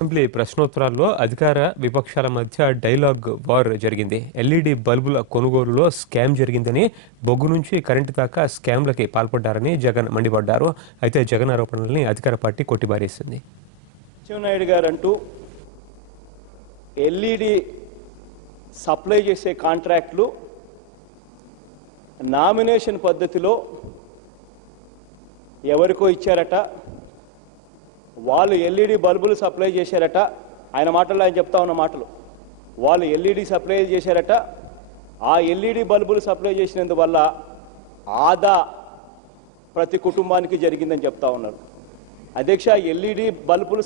Assembly ప్రశ్నోత్తరాల్లో అధికార విపక్షాల మధ్య డైలాగ్ వార్ జరిగింది. ఎల్ఈడి బల్బుల కొనుగోలులో స్కామ్ జరిగిందని, బొగ్గు నుంచి కరెంటు దాకా స్కామ్లకి పాల్పడ్డారని జగన్ మండిపడ్డారు. అయితే జగన్ ఆరోపణల్ని అధికార పార్టీ కొట్టిపారేసింది. అచ్చెన్నాయుడు గారు అంటూ ఎల్ఈడి సప్లై చేసే కాంట్రాక్టులు నామినేషన్ పద్ధతిలో ఎవరికో ఇచ్చారట, వాళ్ళు ఎల్ఈడి బల్బులు సప్లై చేశారట. ఆయన మాటల్లో ఆయన చెప్తా ఉన్న మాటలు, వాళ్ళు ఎల్ఈడి సప్లై చేశారట. ఆ ఎల్ఈడి బల్బులు సప్లై చేసినందువల్ల ఆదా ప్రతి కుటుంబానికి జరిగిందని చెప్తా ఉన్నారు. అధ్యక్ష, ఎల్ఈడి బల్బులు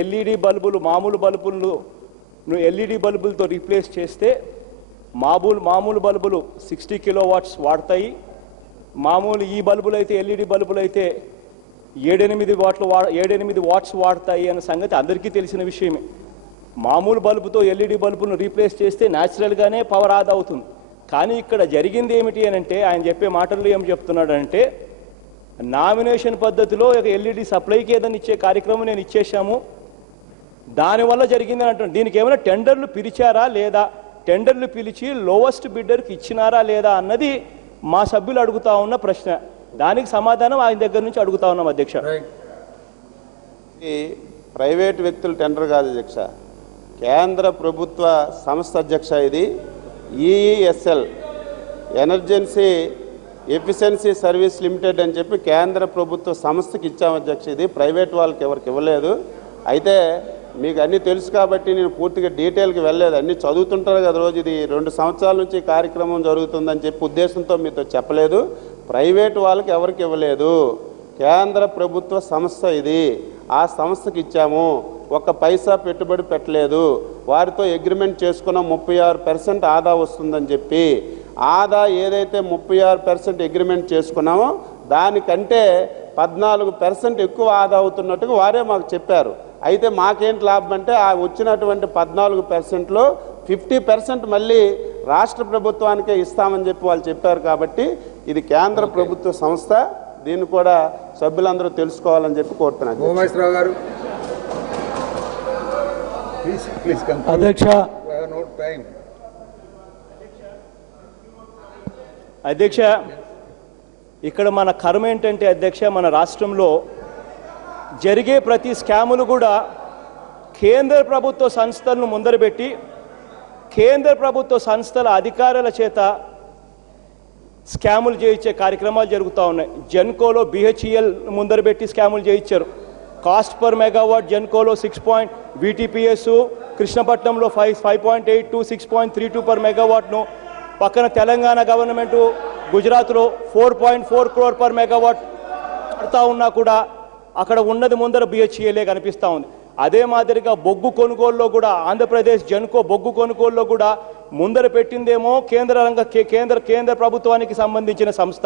ఎల్ఈడి బల్బులు మామూలు బల్బులు ఎల్ఈడి బల్బులతో రీప్లేస్ చేస్తే మామూలు బల్బులు 60 కిలోవాట్స్ వాడతాయి. మామూలు ఈ బల్బులు అయితే ఎల్ఈడి బల్బులు అయితే 7-8 వాట్స్ వాడతాయి అన్న సంగతి అందరికీ తెలిసిన విషయమే. మామూలు బల్బుతో ఎల్ఈడి బల్బును రీప్లేస్ చేస్తే న్యాచురల్గానే పవర్ ఆదా అవుతుంది. కానీ ఇక్కడ జరిగింది ఏమిటి అని అంటే, ఆయన చెప్పే మాటల్లో ఏం చెప్తున్నాడంటే, నామినేషన్ పద్ధతిలో ఒక ఎల్ఈడి సప్లైకి ఏదైనా ఇచ్చే కార్యక్రమం నేను ఇచ్చేసాము, దానివల్ల జరిగిందని అంటున్నాను. దీనికి ఏమైనా టెండర్లు పిలిచారా లేదా, టెండర్లు పిలిచి లోవెస్ట్ బిడ్డర్కి ఇచ్చినారా లేదా అన్నది మా సభ్యులు అడుగుతా ఉన్న ప్రశ్న. దానికి సమాధానం ఆయన దగ్గర నుంచి అడుగుతా ఉన్నాం అధ్యక్ష. ప్రైవేట్ వ్యక్తుల టెండర్ కాదు అధ్యక్ష, కేంద్ర ప్రభుత్వ సంస్థ అధ్యక్ష. ఇది EESL emergency efficiency service limited అని చెప్పి కేంద్ర ప్రభుత్వ సంస్థకి ఇచ్చాము అధ్యక్ష. ఇది ప్రైవేట్ వాళ్ళకి ఎవరికి ఇవ్వలేదు. అయితే మీకు అన్నీ తెలుసు కాబట్టి నేను పూర్తిగా డీటెయిల్కి వెళ్ళలేదు, అన్నీ చదువుతుంటారు కదా రోజు. ఇది 2 సంవత్సరాల నుంచి కార్యక్రమం జరుగుతుందని చెప్పి ఉద్దేశంతో మీతో చెప్పలేదు. ప్రైవేటు వాళ్ళకి ఎవరికి ఇవ్వలేదు, కేంద్ర ప్రభుత్వ సంస్థ ఇది, ఆ సంస్థకి ఇచ్చాము. 1 పైసా పెట్టుబడి పెట్టలేదు. వారితో అగ్రిమెంట్ చేసుకున్న 36% ఆదా వస్తుందని చెప్పి, ఆదా ఏదైతే 36% అగ్రిమెంట్ చేసుకున్నామో దానికంటే 14% ఎక్కువ ఆదా అవుతున్నట్టుగా వారే మాకు చెప్పారు. అయితే మాకేంటి లాభం అంటే, ఆ వచ్చినటువంటి 14%లో 50% మళ్ళీ రాష్ట్ర ప్రభుత్వానికే ఇస్తామని చెప్పి వాళ్ళు చెప్పారు. కాబట్టి ఇది కేంద్ర ప్రభుత్వ సంస్థ, దీన్ని కూడా సభ్యులందరూ తెలుసుకోవాలని చెప్పి కోరుతున్నాను. అధ్యక్ష, ఇక్కడ మన కర్మ ఏంటంటే అధ్యక్ష, మన రాష్ట్రంలో జరిగే ప్రతి స్కాములు కూడా కేంద్ర ప్రభుత్వ సంస్థలను ముందరబెట్టి, కేంద్ర ప్రభుత్వ సంస్థల అధికారుల చేత స్కాములు చేయించే కార్యక్రమాలు జరుగుతూ ఉన్నాయి. జెన్కోలో BHEL ముందరబెట్టి స్కాములు చేయించారు. కాస్ట్ పర్ మెగావాట్ జెన్కోలో 6 VTPS, కృష్ణపట్నంలో 5.82, 6.32 పర్ మెగావాట్ను, పక్కన తెలంగాణ గవర్నమెంటు గుజరాత్లో 4.4 crore పర్ మెగావాట్ పడతా ఉన్నా కూడా అక్కడ ఉన్నది ముందర BHEL కనిపిస్తూ ఉంది. అదే మాదిరిగా బొగ్గు కొనుగోలులో కూడా ఆంధ్రప్రదేశ్ జెన్కో బొగ్గు కొనుగోలులో కూడా ముందర పెట్టిందేమో కేంద్ర ప్రభుత్వానికి సంబంధించిన సంస్థ.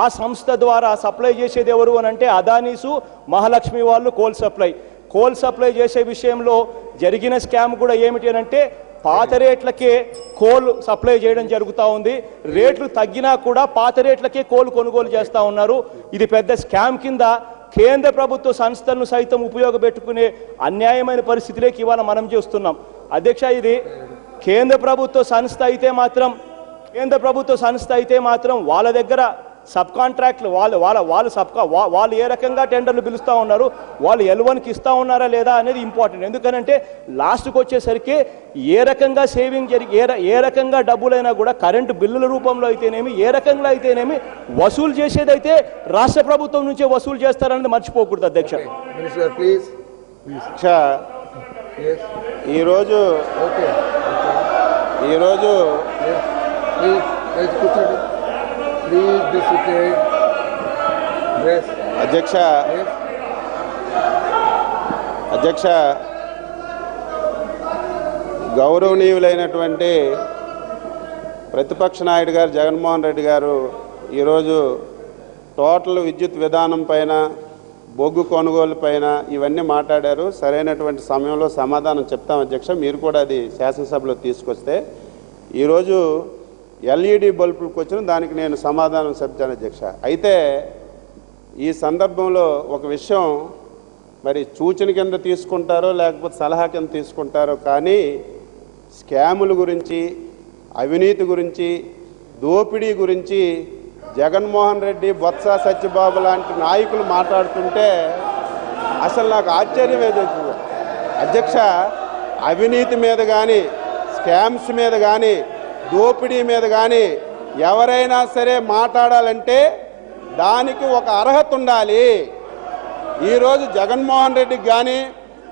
ఆ సంస్థ ద్వారా సప్లై చేసేది ఎవరు అని అంటే అదానీసు, మహాలక్ష్మి వాళ్ళు కోల్ సప్లై చేసే విషయంలో జరిగిన స్కామ్ కూడా ఏమిటి అని అంటే, పాత రేట్లకే కోల్ సప్లై చేయడం జరుగుతూ ఉంది. రేట్లు తగ్గినా కూడా పాత రేట్లకే కోల్ కొనుగోలు చేస్తూ ఉన్నారు. ఇది పెద్ద స్కామ్ కింద కేంద్ర ప్రభుత్వ సంస్థలను సైతం ఉపయోగపెట్టుకునే అన్యాయమైన పరిస్థితిలోకి ఇవాళ మనం చూస్తున్నాం. అధ్యక్ష, ఇది కేంద్ర ప్రభుత్వ సంస్థ అయితే మాత్రం వాళ్ళ దగ్గర సబ్ కాంట్రాక్ట్లు వాళ్ళు ఏ రకంగా టెండర్లు పిలుస్తూ ఉన్నారు, వాళ్ళు L1కి ఇస్తూ ఉన్నారా లేదా అనేది ఇంపార్టెంట్. ఎందుకనంటే లాస్ట్కి వచ్చేసరికి ఏ రకంగా సేవింగ్ ఏ రకంగా డబ్బులైనా కూడా కరెంటు బిల్లుల రూపంలో అయితేనేమి, ఏ రకంగా అయితేనేమి వసూలు చేసేదైతే రాష్ట్ర ప్రభుత్వం నుంచే వసూలు చేస్తారనేది మర్చిపోకూడదు అధ్యక్ష. ఈరోజు అధ్యక్ష గౌరవనీయులైనటువంటి ప్రతిపక్ష నాయుడు గారు జగన్మోహన్ రెడ్డి గారు ఈరోజు టోటల్ విద్యుత్ విధానం పైన, బొగ్గు కొనుగోలు పైన ఇవన్నీ మాట్లాడారు. సరైనటువంటి సమయంలో సమాధానం చెప్తాం అధ్యక్ష. మీరు కూడా అది శాసనసభలో తీసుకొస్తే, ఈరోజు ఎల్ఈడి బల్బులకు వచ్చిన దానికి నేను సమాధానం చెప్తాను అధ్యక్ష. అయితే ఈ సందర్భంలో ఒక విషయం మరి సూచన కింద తీసుకుంటారో లేకపోతే సలహా కింద తీసుకుంటారో, కానీ స్కాముల గురించి, అవినీతి గురించి, దోపిడీ గురించి జగన్మోహన్ రెడ్డి, బొత్స సత్యబాబు లాంటి నాయకులు మాట్లాడుతుంటే అసలు నాకు ఆశ్చర్యం వేస్తుంది అధ్యక్ష. అవినీతి మీద కానీ, స్కామ్స్ మీద కానీ, దోపిడీ మీద కానీ ఎవరైనా సరే మాట్లాడాలంటే దానికి ఒక అర్హత ఉండాలి. ఈరోజు జగన్మోహన్ రెడ్డికి కానీ,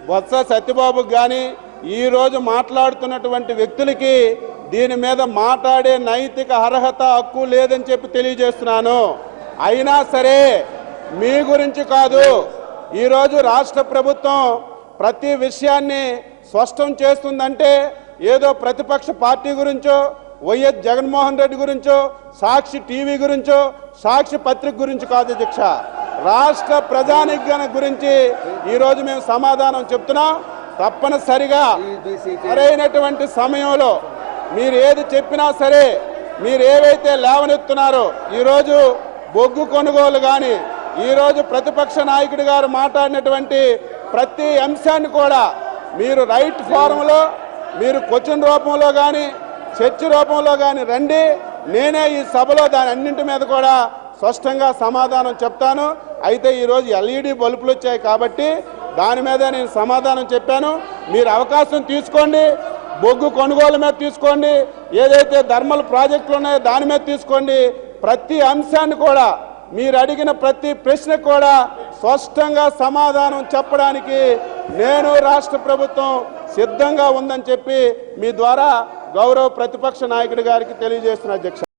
బొత్స సత్యబాబుకి కానీ ఈరోజు మాట్లాడుతున్నటువంటి వ్యక్తులకి దీని మీద మాట్లాడే నైతిక అర్హత, హక్కు లేదని చెప్పి తెలియజేస్తున్నాను. అయినా సరే మీ గురించి కాదు, ఈరోజు రాష్ట్ర ప్రభుత్వం ప్రతి విషయాన్ని స్పష్టం చేస్తుందంటే ఏదో ప్రతిపక్ష పార్టీ గురించో, వైఎస్ జగన్మోహన్ రెడ్డి గురించో, సాక్షి టీవీ గురించో, సాక్షి పత్రిక గురించి కాదు అధ్యక్ష, రాష్ట్ర ప్రజానిగ్రహణ గురించి ఈరోజు మేము సమాధానం చెప్తున్నాం. తప్పనిసరిగా సరైనటువంటి సమయంలో మీరు ఏది చెప్పినా సరే, మీరు ఏవైతే లేవనెత్తున్నారో, ఈరోజు బొగ్గు కొనుగోలు కానీ, ఈరోజు ప్రతిపక్ష నాయకుడి గారు మాట్లాడినటువంటి ప్రతి అంశాన్ని కూడా మీరు రైట్ ఫారంలో, మీరు క్వశ్చన్ రూపంలో కానీ, చర్చ రూపంలో కానీ రండి. నేనే ఈ సభలో దాని అన్నింటి మీద కూడా స్పష్టంగా సమాధానం చెప్తాను. అయితే ఈరోజు ఎల్ఈడి బల్బులు వచ్చాయి కాబట్టి దాని మీద నేను సమాధానం చెప్పాను. మీరు అవకాశం తీసుకోండి, బొగ్గు కొనుగోలు మీద తీసుకోండి, ఏదైతే థర్మల్ ప్రాజెక్టులు ఉన్నాయో దాని మీద తీసుకోండి. ప్రతి అంశాన్ని కూడా, మీరు అడిగిన ప్రతి ప్రశ్నకు కూడా స్పష్టంగా సమాధానం చెప్పడానికి నేను, రాష్ట్ర ప్రభుత్వం సిద్ధంగా ఉందని చెప్పి మీ ద్వారా గౌరవ ప్రతిపక్ష నాయకుడి గారికి తెలియజేస్తున్నా అధ్యక్ష.